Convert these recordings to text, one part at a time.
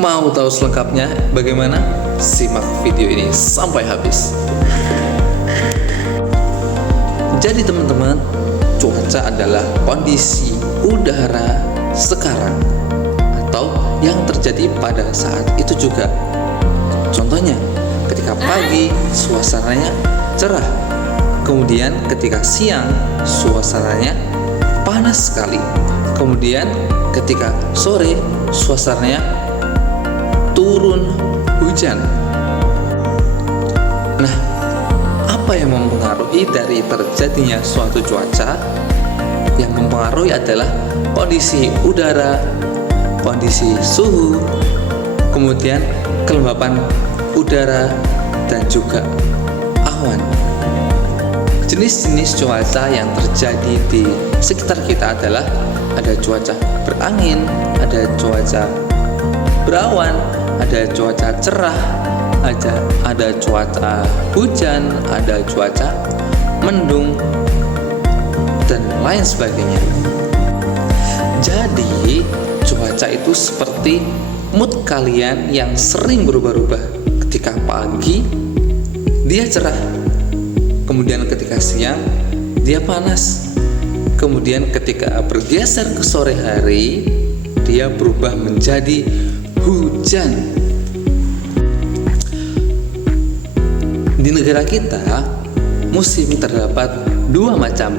Mau tahu selengkapnya bagaimana? Simak video ini sampai habis. Jadi teman-teman, cuaca adalah kondisi udara sekarang atau yang terjadi pada saat itu juga. Contohnya, ketika pagi suasananya cerah, kemudian ketika siang suasananya panas sekali, kemudian ketika sore suasananya turun hujan. Nah, apa yang mempengaruhi dari terjadinya suatu cuaca? Yang mempengaruhi adalah kondisi udara, kondisi suhu, kemudian kelembapan udara, dan juga awan. Jenis-jenis cuaca yang terjadi di sekitar kita adalah ada cuaca berangin, ada cuaca berawan, ada cuaca cerah, ada cuaca hujan, ada cuaca mendung, dan lain sebagainya. Jadi cuaca itu seperti mood kalian yang sering berubah-ubah. Ketika pagi dia cerah, kemudian ketika siang dia panas, kemudian ketika bergeser ke sore hari dia berubah menjadi hujan. Di negara kita musim terdapat dua macam.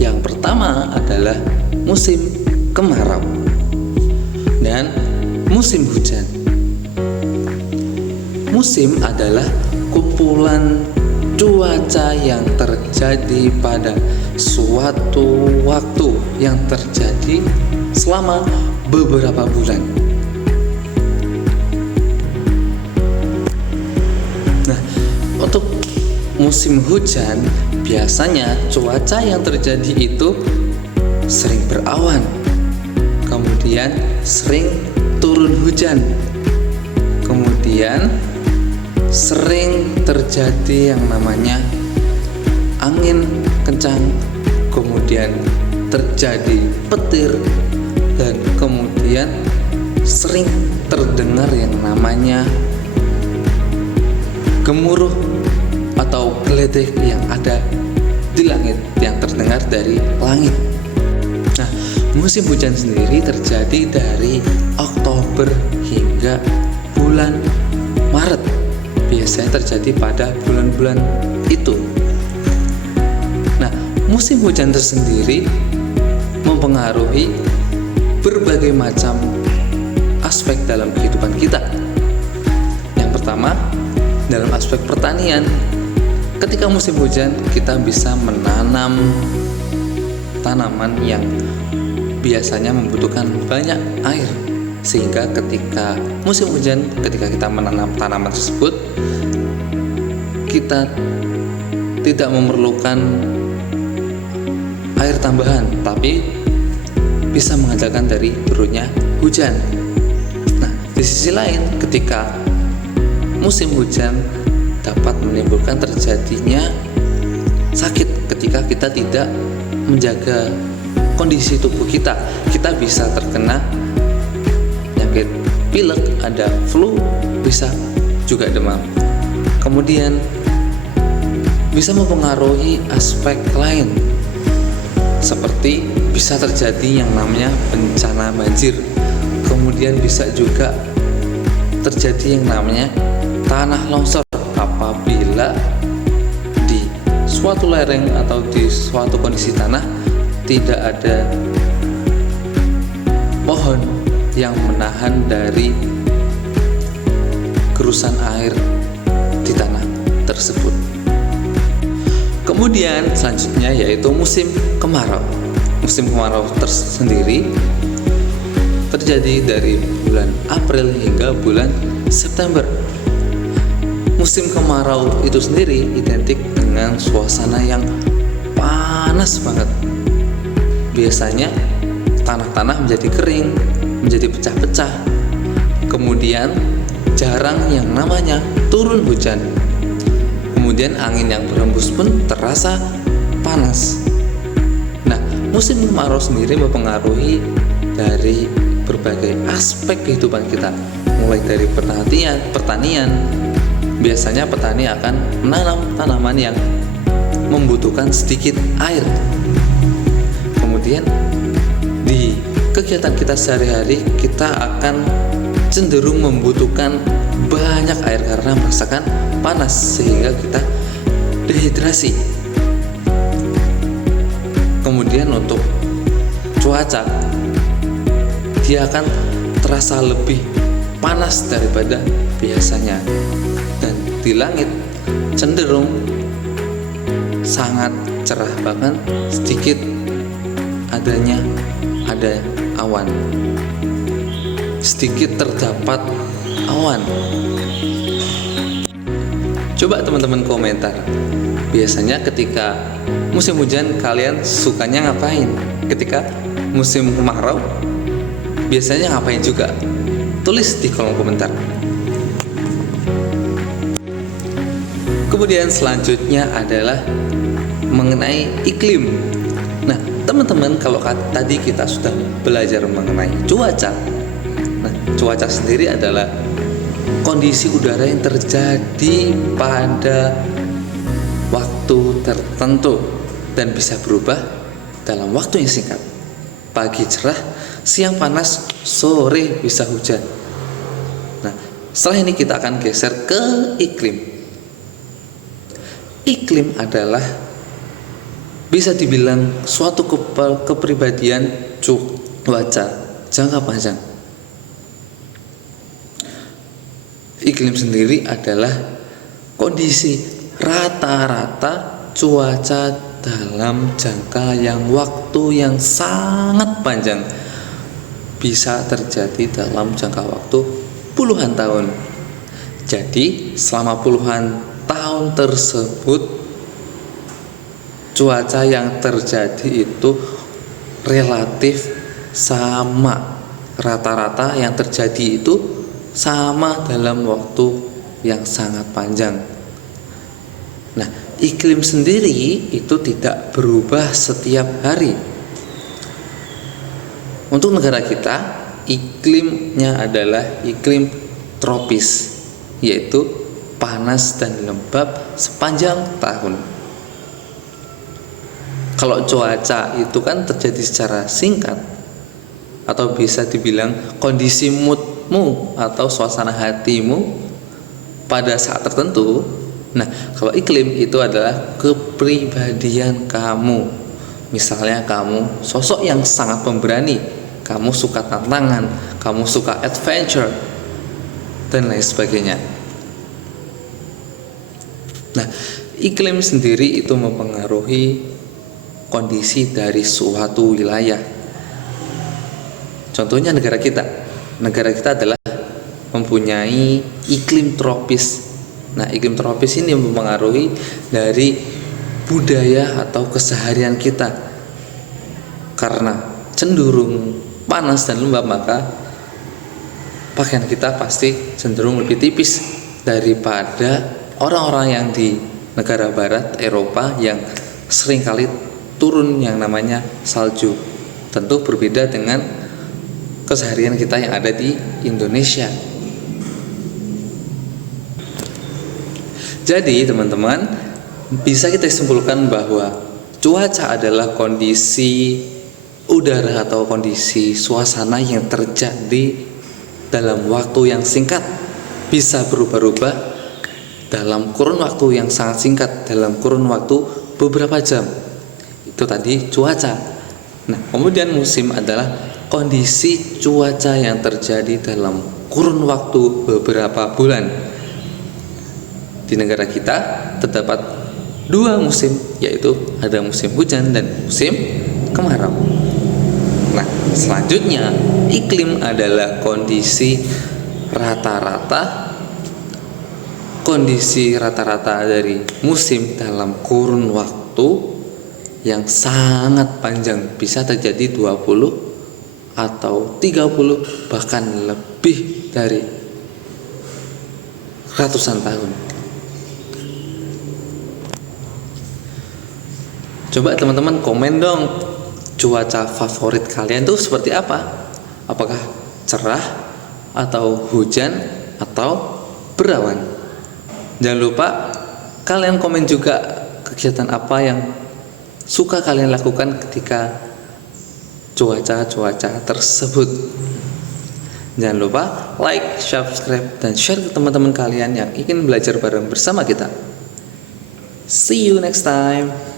Yang pertama adalah musim kemarau dan musim hujan. Musim adalah kumpulan cuaca yang terjadi pada suatu waktu yang terjadi selama beberapa bulan. Nah, untuk musim hujan biasanya cuaca yang terjadi itu sering berawan, kemudian sering turun hujan, kemudian sering terjadi yang namanya angin kencang, kemudian terjadi petir, dan kemudian sering terdengar yang namanya gemuruh atau geledek yang ada di langit, yang terdengar dari langit. Nah, musim hujan sendiri terjadi dari Oktober hingga bulan Maret. Biasanya terjadi pada bulan-bulan itu. Nah, musim hujan tersendiri mempengaruhi berbagai macam aspek dalam kehidupan kita. Yang pertama, dalam aspek pertanian. Ketika musim hujan, kita bisa menanam tanaman yang biasanya membutuhkan banyak air, sehingga ketika musim hujan, ketika kita menanam tanaman tersebut, kita tidak memerlukan air tambahan, tapi bisa mengandalkan dari turunnya hujan. Nah, di sisi lain, ketika musim hujan dapat menimbulkan terjadinya sakit ketika kita tidak menjaga kondisi tubuh kita. Kita bisa terkena penyakit pilek, ada flu, bisa juga demam. Kemudian bisa mempengaruhi aspek lain, seperti bisa terjadi yang namanya bencana banjir. Kemudian bisa juga terjadi yang namanya tanah longsor apabila di suatu lereng atau di suatu kondisi tanah tidak ada pohon yang menahan dari gerusan air di tanah tersebut. Kemudian selanjutnya yaitu musim kemarau. Musim kemarau tersendiri terjadi dari bulan April hingga bulan September. Musim kemarau itu sendiri identik dengan suasana yang panas banget. Biasanya tanah-tanah menjadi kering, menjadi pecah-pecah. Kemudian jarang yang namanya turun hujan. Kemudian angin yang berhembus pun terasa panas. Nah, musim kemarau sendiri mempengaruhi dari berbagai aspek kehidupan kita, mulai dari pertanian. Biasanya petani akan menanam tanaman yang membutuhkan sedikit air. Kemudian di kegiatan kita sehari-hari kita akan cenderung membutuhkan banyak air karena merasakan panas sehingga kita dehidrasi. Kemudian untuk cuaca, dia akan terasa lebih panas daripada biasanya, dan di langit cenderung sangat cerah, bahkan sedikit ada awan, sedikit terdapat awan. Coba teman-teman komentar, biasanya ketika musim hujan kalian sukanya ngapain? Ketika musim kemarau biasanya ngapain juga? Tulis di kolom komentar. Kemudian selanjutnya adalah mengenai iklim. Nah, teman-teman, kalau tadi kita sudah belajar mengenai cuaca. Nah, cuaca sendiri adalah kondisi udara yang terjadi pada waktu tertentu dan bisa berubah dalam waktu yang singkat. Pagi cerah, siang panas, sore bisa hujan. Nah, setelah ini kita akan geser ke iklim. Iklim adalah bisa dibilang suatu kepribadian cuaca jangka panjang. Iklim sendiri adalah kondisi rata-rata cuaca dalam jangka waktu yang sangat panjang, bisa terjadi dalam jangka waktu puluhan tahun. Jadi selama puluhan tahun tersebut cuaca yang terjadi itu relatif sama, rata-rata yang terjadi itu sama dalam waktu yang sangat panjang. Nah, iklim sendiri itu tidak berubah setiap hari. Untuk negara kita, iklimnya adalah iklim tropis, yaitu panas dan lembab sepanjang tahun. Kalau cuaca itu kan terjadi secara singkat, atau bisa dibilang kondisi moodmu atau suasana hatimu pada saat tertentu. Nah, kalau iklim itu adalah kepribadian kamu. Misalnya kamu sosok yang sangat pemberani, kamu suka tantangan, kamu suka adventure, dan lain sebagainya. Nah, iklim sendiri itu mempengaruhi kondisi dari suatu wilayah. Contohnya negara kita. Negara kita adalah mempunyai iklim tropis. Nah, iklim tropis ini mempengaruhi dari budaya atau keseharian kita. Karena cenderung panas dan lembab, maka pakaian kita pasti cenderung lebih tipis daripada orang-orang yang di negara barat Eropa yang seringkali turun yang namanya salju. Tentu berbeda dengan keseharian kita yang ada di Indonesia. Jadi teman-teman, bisa kita simpulkan bahwa cuaca adalah kondisi udara atau kondisi suasana yang terjadi dalam waktu yang singkat, bisa berubah-ubah dalam kurun waktu yang sangat singkat, dalam kurun waktu beberapa jam. Itu tadi cuaca. Nah, kemudian musim adalah kondisi cuaca yang terjadi dalam kurun waktu beberapa bulan. Di negara kita terdapat 2 musim, yaitu ada musim hujan dan musim kemarau. Nah, selanjutnya iklim adalah kondisi rata-rata dari musim dalam kurun waktu yang sangat panjang, bisa terjadi 20 atau 30 bahkan lebih dari ratusan tahun. Coba teman-teman komen dong, cuaca favorit kalian tuh seperti apa? Apakah cerah, atau hujan, atau berawan. Jangan lupa kalian komen juga kegiatan apa yang suka kalian lakukan ketika cuaca tersebut. Jangan lupa like, subscribe, dan share ke teman-teman kalian yang ingin belajar bareng bersama kita. See you next time.